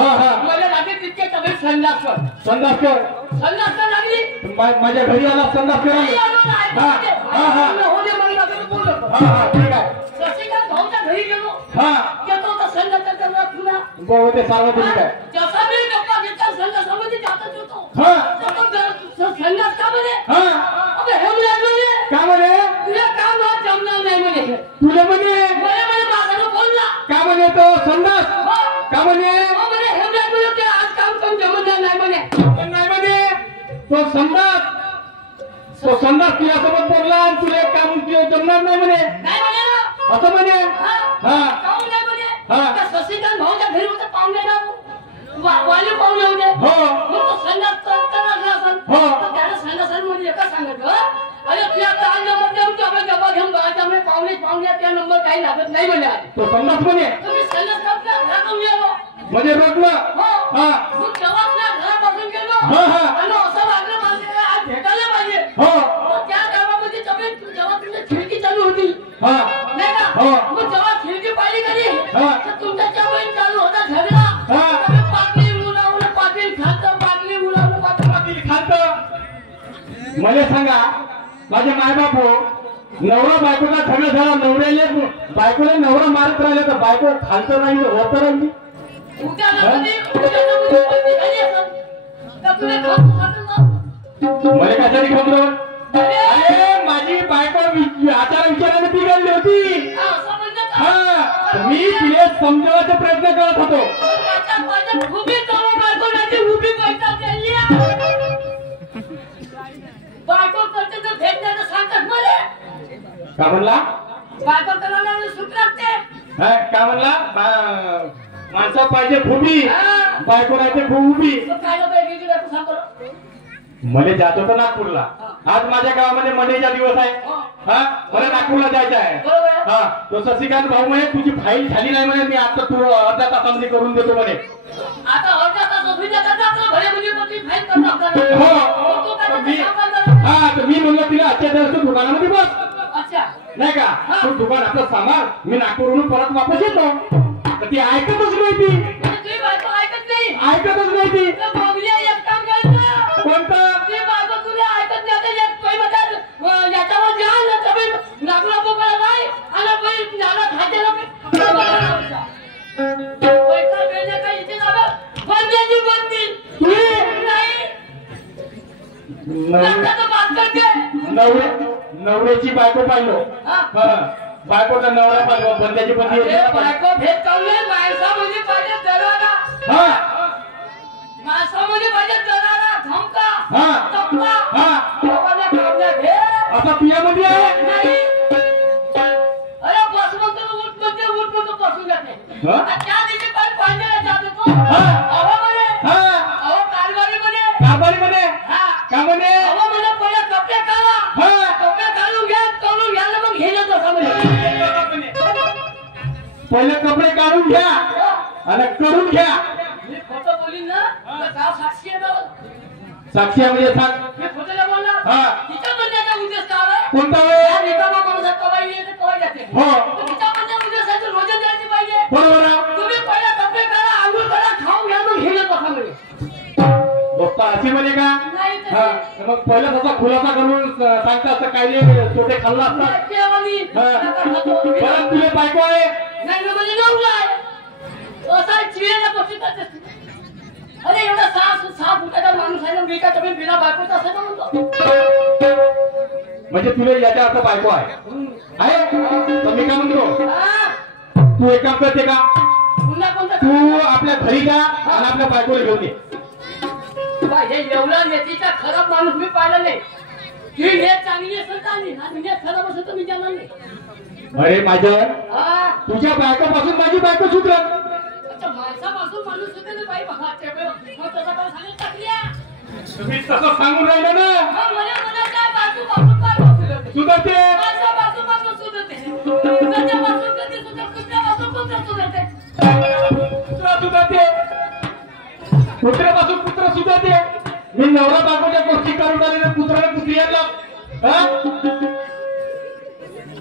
मला लागले तितके कमी संडास लागली माझ्या घरी आला संडास करायला ठीक आहे शशिकांत भाऊच्या घरी गेलो येतो तर संडास करणार तुला ते सार्वजनिक आहे जसा मी डब्बा घेतला संडासामध्ये जातच होतो संडास का म्हणे अबे हे म्हणे का म्हणे तुला काम जमणार नाही म्हणे तुला म्हणे म्हणे माझ्याला बोलला का म्हणे तो संडास का म्हणे म्हणे हे म्हणे ते आज काम जमणार नाही म्हणे नाही म्हणे तो संडास तुझ्यासोबत बोलला आणि तुला एक काम जमणार नाही म्हणे असं म्हणे शशिकांत भाऊच्या घरी होते पाहुणे ना वाले पाहुणे होते तो संडास त्याला संडास म्हणजे एका सांगत अरे तुझ्या काय नंबर देऊन की आपला डबा घेऊन बघायचा म्हणजे पाहुणे त्या नंबर काही लागत नाही म्हणे तो संडास म्हणे तुम्ही संडास घरातून गेलो म्हणजे रोखलं घरापासून गेलो आणि असं वागलं माझे आज भेटायला पाहिजे त्या गावामध्ये जेव्हा तुमची खिडकी चालू होती नाही का मग जेव्हा खिडकी पाहिली कधी तर तुमच्या बहीण चालू होता झगडा पाटली मुलावलं पाटील खातं पाटली मुलावलं पाटील खातं मला सांगा माझे माय बापू नवरा बायकोचा झगडा झाला नवऱ्याला बायकोला नवरा मारत राहिला तर बायको खालतं राहिली होत राहिली मला कशाने खबर अरे माझी बायको विचाराने बिघडली होती मी तिला समजवायचा प्रयत्न करत होतो बायको करते तर भेटण्याचं सांगतात मला का म्हणला बायको करायला सुट लागते का म्हणला माणसा पाहिजे भूमी बायको राहते भूमी मला जात होतं नागपूरला आज माझ्या गावामध्ये मनेचा दिवस आहे मला नागपूरला जायचं आहे तो शशिकांत भाऊ म्हणे तुझी फाईल झाली नाही म्हणे मी आता तू अर्ध्या तासामध्ये करून देतो म्हणे आता अर्ध्या तास मी म्हणलं तिला आजच्या दिवस तू दुकानामध्ये बस नाही का तू दुकान आपलं सामान मी नागपूरहून परत वापस येतो तर ती ऐकतच नाही ती ऐकतच नाही ती कोणतं याच्यावर जा लागला बोकळा नाही आणि नाला खात्याला पैसा मिळणे काही इथे जावं बंदी बंदी नाही नवऱ्याची बायको पाहिलो बायकोचा नवरा पाहिलो बंद्याची बंदी बायको भेट चालू माणसामध्ये पाहिजे दरारा माणसामध्ये पाहिजे दरारा धमका आता पियामध्ये आहे अरे बस मग उठ म्हणतो बसून जाते त्या दिवशी पण पाहिजे जात होतो कारभारी म्हणे का म्हणे पहिले कपडे काढा कपडे काढून घ्यायला मग घेणं तसं म्हणे पहिले कपडे काढून घ्या आणि करून घ्या मी खोटं बोलीन ना गाव साक्षी आहे बघ साक्षी म्हणजे सांग मी खोटं बोलला तिच्या म्हणण्याचा उद्देश काय आहे कोणता रिकामा माणूस कवाई येते कवाई जाते तिच्या म्हणण्या उद्देशाचं रोज द्यायची पाहिजे बरोबर तुम्ही पहिले कपडे करा आंघोळ करा खाऊन घ्या मग घेणं बघा म्हणे दोस्ता अशी म्हणे का मग पहिला तसा खुलासा करून सांगता असं काही छोटे खाल्ला असता परत तुला बायको आहे नाही म्हणजे नवला आहे असा चिळेला पक्षी करते अरे एवढा 6 फुटाचा माणूस आहे ना मी का तुम्ही बिना बायकोचा असं का म्हणतो म्हणजे तुला याच्या अर्थ बायको आहे तर मी काय म्हणतो तू एक काम करते का तू आपल्या घरी जा आणि आपल्या बायकोला घेऊन ये हे एवढा नेतीचा खराब माणूस मी पाहिला नाही ही नेत चांगली असेल चांगली आणि नेत खराब असेल तर मी जाणार नाही अरे माझ्या तुझ्या बायकोपासून माझी बायको सुधरत माणसापासून माणूस सुद्धा नाही बाई बघा तसं काय सांगेल टाकल्या तुम्ही तसं सांगून राहिलं ना सुधरते कुत्र्यापासून पुत्र सुधरते मी नवरा बायकोच्या गोष्टी करून आले कुत्र्याला कुत्री आणला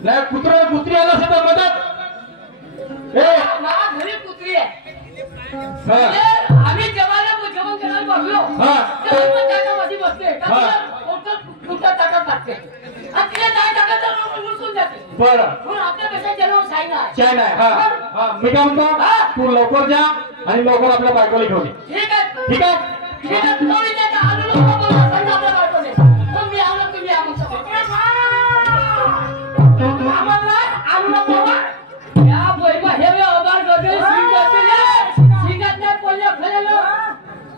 नाही कुत्र्याला कुत्री आला असेल तर मदत घरी कुत्री आहे जमलो तेव्हा ताटामध्ये बसते तुमच्या ताटात टाकते आणि तिला काय टाकायचं उलटून जाते बरं म्हणून आपल्यापेक्षा जन्म साई नाही चाय नाही हा मी काय म्हणतो तू लवकर जा आणि लवकर आपल्या बायकोला घेऊन ये ठीक आहे ठीक आहे थोडी त्याचा आलो सांगा आपल्या बायकोने मग मी आलो तुम्ही आलो आम्हाला आलो बाबा या बैबा हे अबार गजे सिंगात नाही पोल्या खलेलो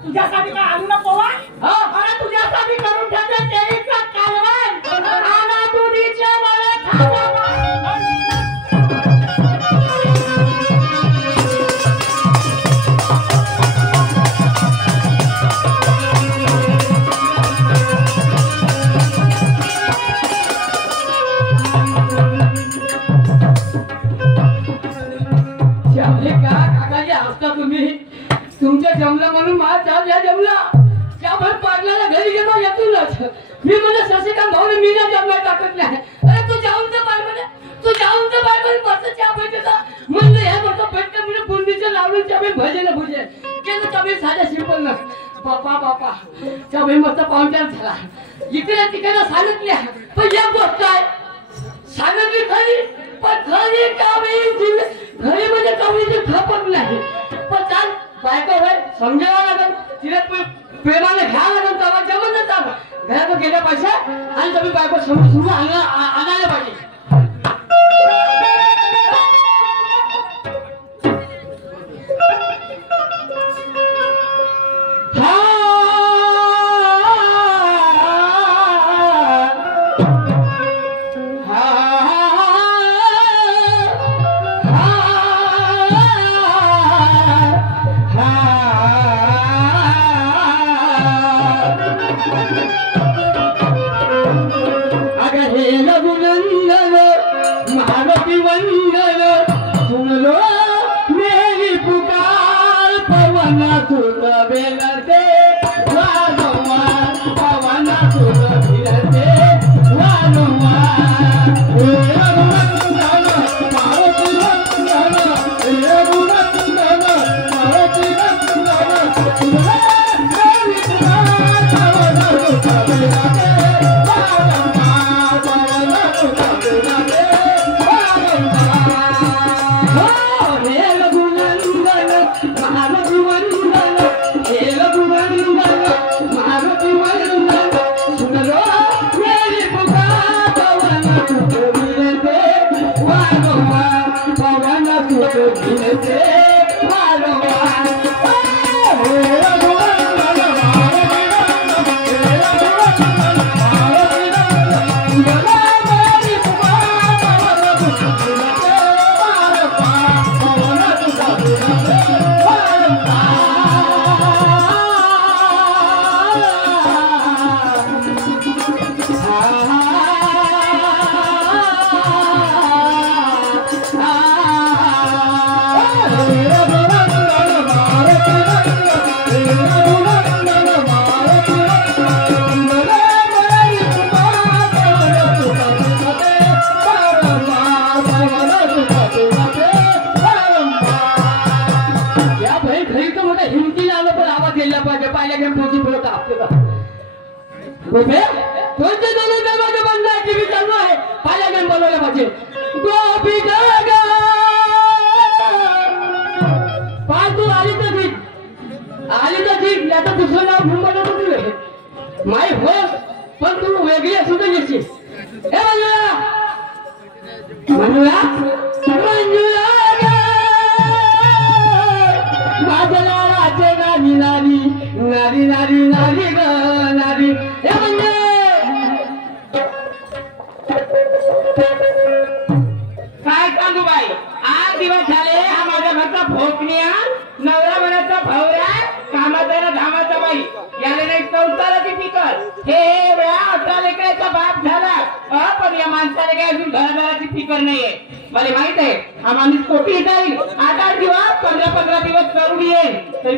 तुझ्यासाठी काय आणू ना पोवा अरे तुझ्यासाठी करून ठेवते तेरीचा कालवण आना दुधीच्या मला खाजा तुमच्या जमला म्हणून माझा जमला त्यामुळे पाटलाला घरी गेलो येतूनच मी म्हणजे शशिकांत भाऊने मी ना जमला टाकत नाही अरे तू जाऊन तर पाय म्हणे तू जाऊन तर पाय म्हणे मस्त चहा भेटता म्हणलं ह्या मोठं भेटतं म्हणजे बुंदीचं लावून चहा भजे भुजे केलं चहा साध्या सिंपल न बापा चहा मस्त पाहुणचार झाला इकडे तिकडे सांगितल्या पण एक गोष्ट आहे सांगितली खरी पण खरी कामी घरी म्हणजे कामीची खपत नाही पण चाल बायको होय समजावं लागेल तिला प्रेमाने घ्यावं लागेल तेव्हा जमत नाही चालू घरात गेल्या पैसा आणि तुम्ही बायको समजून आणायला पाहिजे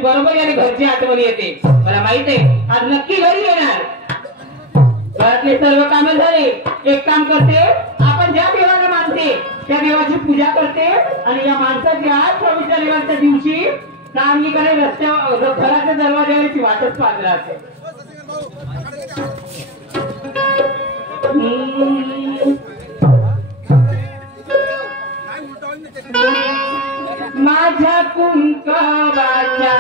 बरोबर याने घरची आठवण येते मला माहित आहे आज नक्की घरी येणार घरातले सर्व कामे झाले एक काम करते आपण ज्या देवाला मानते त्या देवाची पूजा करते आणि या माणसाची आज 24 जानेवारीच्या दिवशी चांगलीकडे रस्त्यावर घराच्या दरवाजावरची वाटच पाहत राहते. माझ्या कुंकवाच्या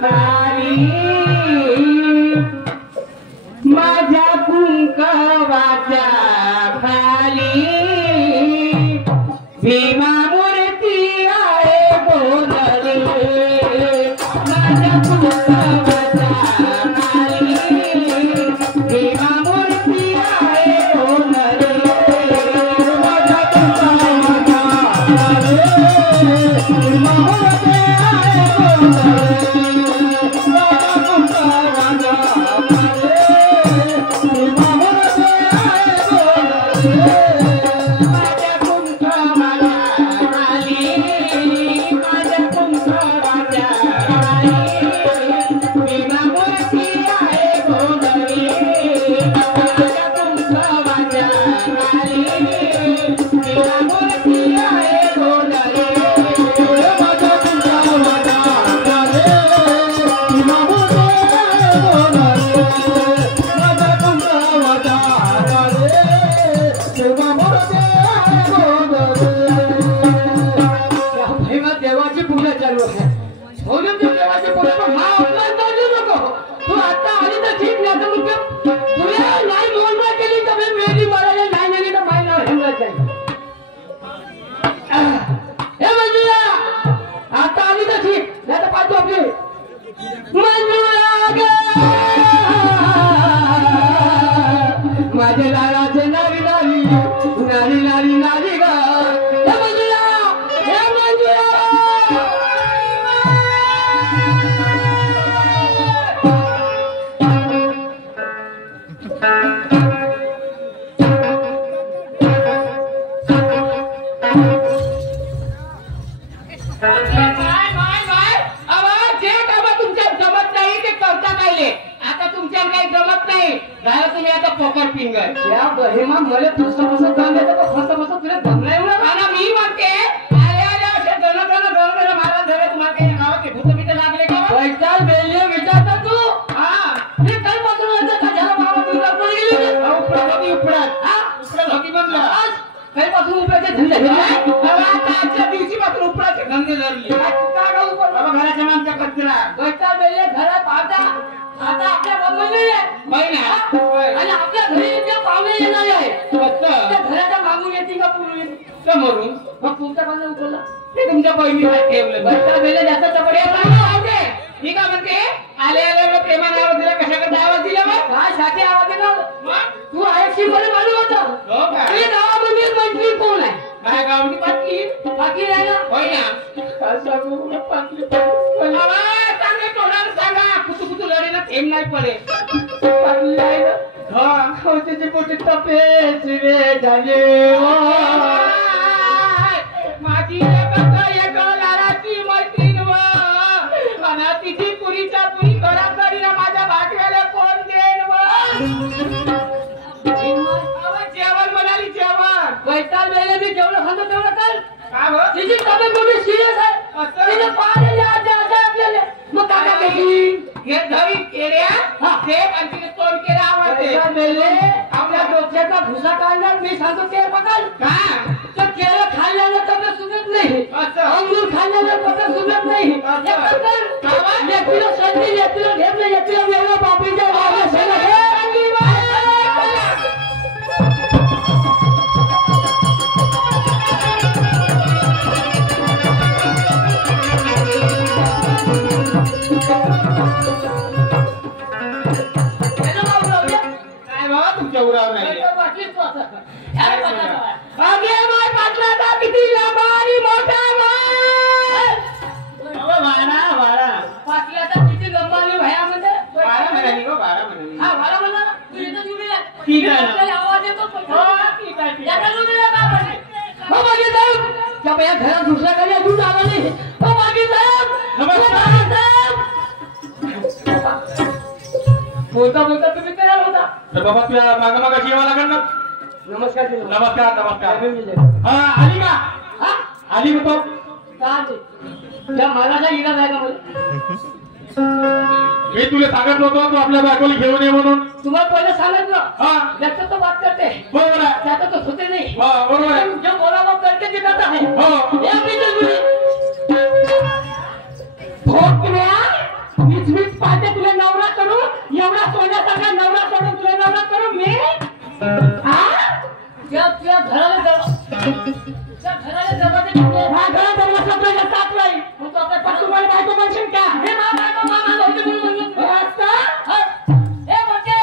खाली माझ्या कुंकवाच्या खाली भीमा मूर्ती आहे गोंधळे. माझ्या कुंकवाच्या खाली भीमा मूर्ती आहे गोंधळे. माझ्या कुंकवाच्या खाली भीमा मूर्ती आहे गोंधळे. माझे लालाचे नारी नारी नारी नारी नारी गा हे मंजुळा हे मंजुळा. पोकर फिंगर या बहिमा मला फसफसत दम देतो तो फसफसत तुला दम नाही उडा. आणि मी म्हणते अरे अरे असे दन मारा धरे तुम्हाला काही गावात भूत बित लागले का? पैसा बेल्ले विचारता तू. हा मी काल पासून म्हणतो का झाला बाबा तू लपड गेली उपडत हा उपडत होती म्हणलं आज काही पासून उपडाचे धंदे बाबा आजच्या दिवशी पासून उपडाचे धंदे धरले. का का उपर बाबा घराच्या मागच्या कचरा पैसा बेल्ले घरात पाहता आता आपल्या बघवले महिना आणि आपल्या घरी जे पाहुणे येणार आहे त्या घराच्या मागून येतील का पूर्वी समोरून मग तुमच्या बाजूला उचलला ते तुमच्या बहिणीला ठेवलं. बरं वेळे जास्त चपडे होते मी का म्हणते आले आले प्रेमाने आवाज दिला कशाकडे आवाज दिला मग काय साठी आवाज दिला तू आयशी मध्ये मालूम होतं गावामध्ये मैत्री कोण आहे काय गावाची पाटली बाकी आहे ना होय ना काय सांगू पाटली चांगले तोंडाने सांगा कुतू कुतू लढीला थेंब नाही पडे पाटली आहे ना हा खावच्याचे पोटी टपे चिरे झाले माझी एक लाराची मैत्रीण व आणि तिची पुरीच्या पुरी घराकडीला माझ्या भाटव्याला कोण देईन व जेवण म्हणाली जेवण वैताल वेळेला मी जेवढं खातो तेवढं कर काय हो तिची तब्येत मोठी सिरियस आहे तिने पाहिलेले आज आपल्याला मग काका बेटी हे घरी केऱ्या ते आणि तिने तोंड केलं आवडते आपल्या डोक्याचा भुसा काढणार मी सांगतो ते पकड का तर केळं खाल्ल्यानं तब्येत सुधरत नाही अंगूर खाल्ल्यानं तब्येत सुधरत नाही व्यक्तीला संधी व्यक्तीला घेत नाही व्यक्तीला वेगळं बापीच्या वागा सगळं तुमच्या उरावर नाही किती लंबारी मोठा पाटल्याचा किती लंबारी भयामध्ये 12 म्हणाली गो 12 म्हणाली हा 12 म्हणला ना तू इथं जुळली ठीक आहे आवाज येतो हो ठीक आहे याला जुळलेला का म्हणे हो बाकी साहेब त्या बाया घरात दुसरा काही अजून आला नाही हो बाकी साहेब बोलता बोलता तुम्ही तयार होता तर बाबा तुला मागा मागा जेवा लागणार ना. नमस्कार नमस्कार नमस्कार हा आली का हा आली होतो का त्या महाराजा इलाज आहे का मला? मी तुला सांगत होतो तू आपल्या बायकोला घेऊन ये म्हणून. तुम्हाला पहिले सांगितलं. हा जास्त तो बात करते. बरोबर आहे. त्याचा तो होते नाही. हा बरोबर आहे. जो बोलावं करते ते करत आहे. हो हे आपली जजबुरी. भोकड्या, मीच पाहते तुला नवरा करू. एवढा सोन्यासारखा नवरा सोडून तुला नवरा करू मी. हा? त्या घराला जाऊ. त्या घराला जबाबदारी घेऊ. हा घरात जन्माचा तुझ्या साथ नाही. मग तो आपल्या तुम्हाला बायको म्हणशील का? हे बायको मामा होते म्हणून म्हणलं. असं? हे मोठे.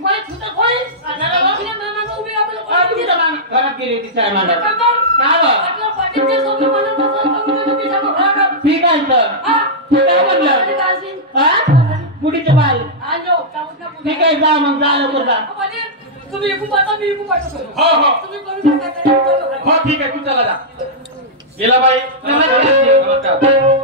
मला तुझं कोण? मामा उभी आपल्याला घरात गेली तिच्या आई माझ्या. आपल्या पाठीचे सोबत म्हणून तसं तिच्या घरात. ठीक आहे तर. तू काय म्हणलं? पुढीचे बाल. ठीक आहे जा मग जा लवकर जा. तुम्ही इकू पाठवा मी इकू पाठवतो. हो हो तुम्ही करून टाका. हो ठीक आहे तू चला जा. लीलाबाई नमस्कार.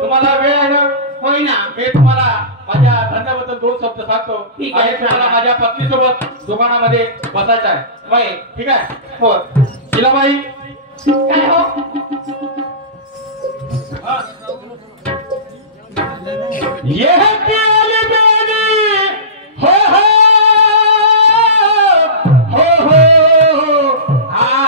तुम्हाला वेळ आहे ना? होय ना. मी तुम्हाला माझ्या धंद्याबद्दल 2 शब्द सांगतो. ठीक आहे. आणि तुम्हाला माझ्या पत्नीसोबत दुकानामध्ये बसायचं आहे. बाई ठीक आहे. हो लीलाबाई काय हो यह प्याली बेली हो हो हो हो हा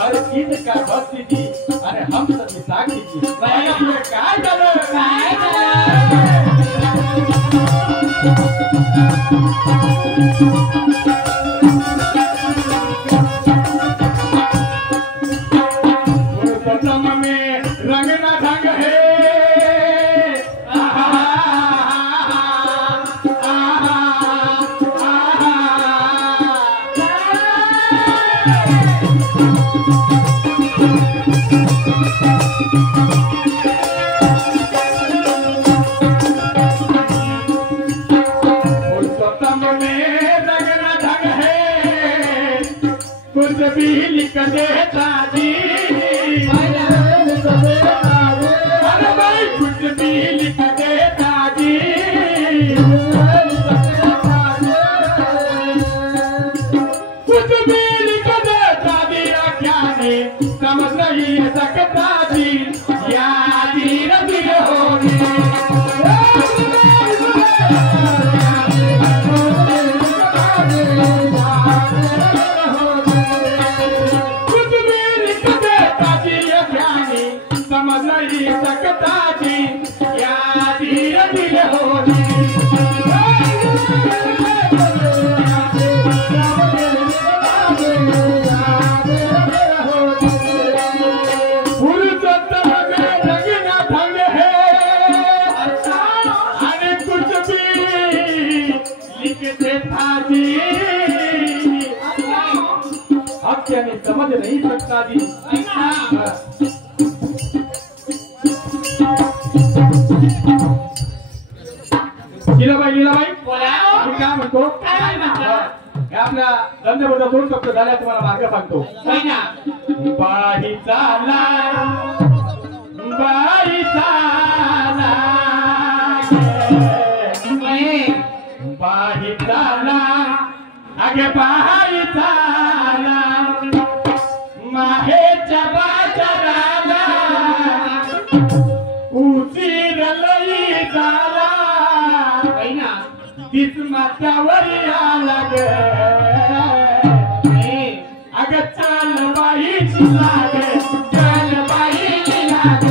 हर चीज का भक्ति थी अरे हम सभी साक्षी थी काय झालं पुरुषोत्तम में रंग ना ढंग है कुछ भी लिख देता जी अरे भाई कुछ भी लिख देता जी कुछ भी लिख देता दिया क्या ने समझ नहीं सकता जी या धीरे धीरे होगी समझ नहीं सकता जी या धीरे धीरे होगी पुरुषोत्तम में रंग ना ढंग है अरे कुछ भी लिख देता जी अब क्या नहीं समझ नहीं सकता जी लीलाबाई बोला मी काय म्हणतो आपल्या धंद्याबद्दल 2 शब्द झाल्या तुम्हाला मार्ग सांगतो बाई चाला बाई चाला आगे बाई चाला माहेच्या बाजाराला उचीरलई झाला तीच माथ्यावर आला ग अग चाल बाईची लाग चाल बाईची लाग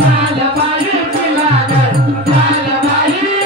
चाल बाईची लाग चाल बाईची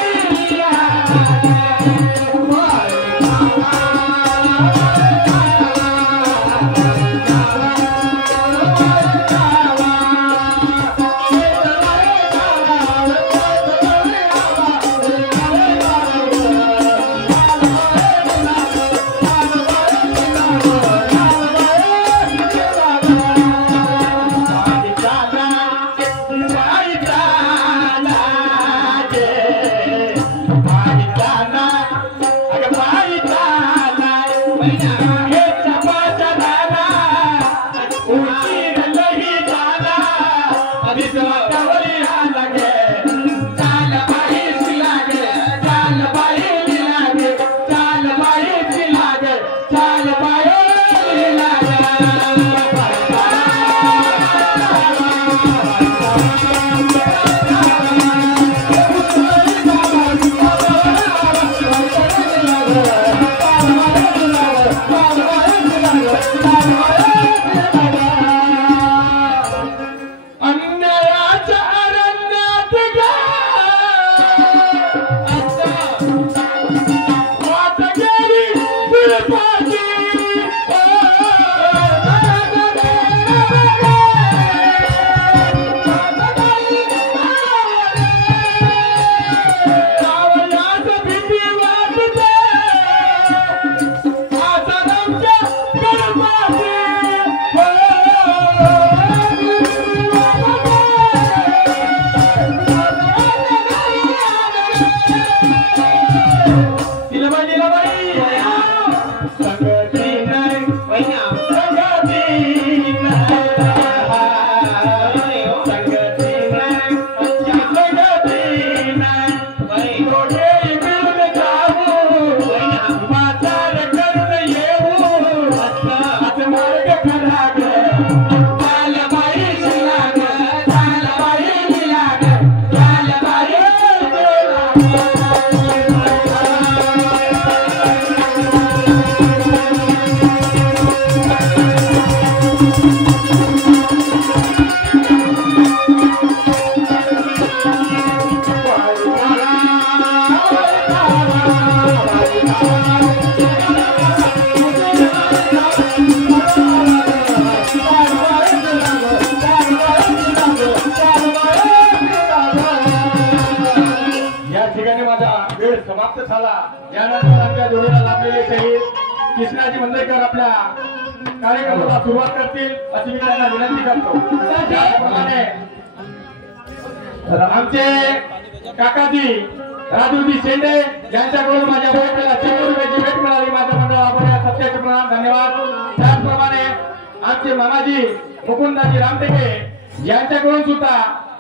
कुटुंबाला यानंतर आमच्या जोडीला लाभलेले शहीद कृष्णाजी मंदेकर आपल्या कार्यक्रमाला सुरुवात करतील अशी मी त्यांना विनंती करतो. त्याचप्रमाणे आमचे काकाजी राजूजी शेंडे यांच्याकडून माझ्या वडिलांना 100 रुपयाची भेट मिळाली. माझ्या मंडळाला सत्याचे प्रणाम, धन्यवाद. त्याचप्रमाणे आमचे मामाजी मुकुंदाजी रामटेके यांच्याकडून सुद्धा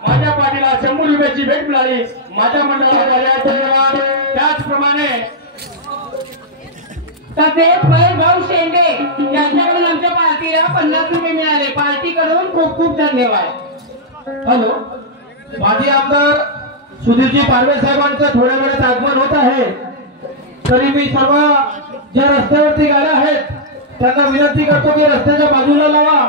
माझ्या पाठीला 100 रुपयाची भेट मिळाली. माझ्या मंडळाला धन्यवाद. त्याचप्रमाणे तसेच भाऊ शेंडे यांच्याकडून आमच्या पार्टीला 50 रुपये मिळाले. पार्टी कडून खूप खूप धन्यवाद. हॅलो, माजी आमदार सुधीरजी पारवे साहेबांचं थोड्या वेळात आगमन होत आहे. तरी मी सर्व ज्या रस्त्यावरती गाड्या आहेत त्यांना विनंती करतो की रस्त्याच्या बाजूला लावा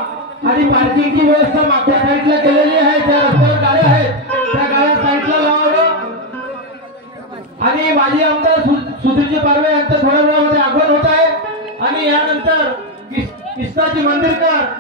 आणि पार्किंगची व्यवस्था मागच्या साईडला केलेली आहे. ज्या रस्त्यावर गाड्या आहेत त्या गाड्या साईडला लावावं. आणि माजी आमदार सुधीरजी पारवे यांचं थोड्या वेळामध्ये आगमन होत आहे. आणि यानंतर कृष्णाजी मंदिरकर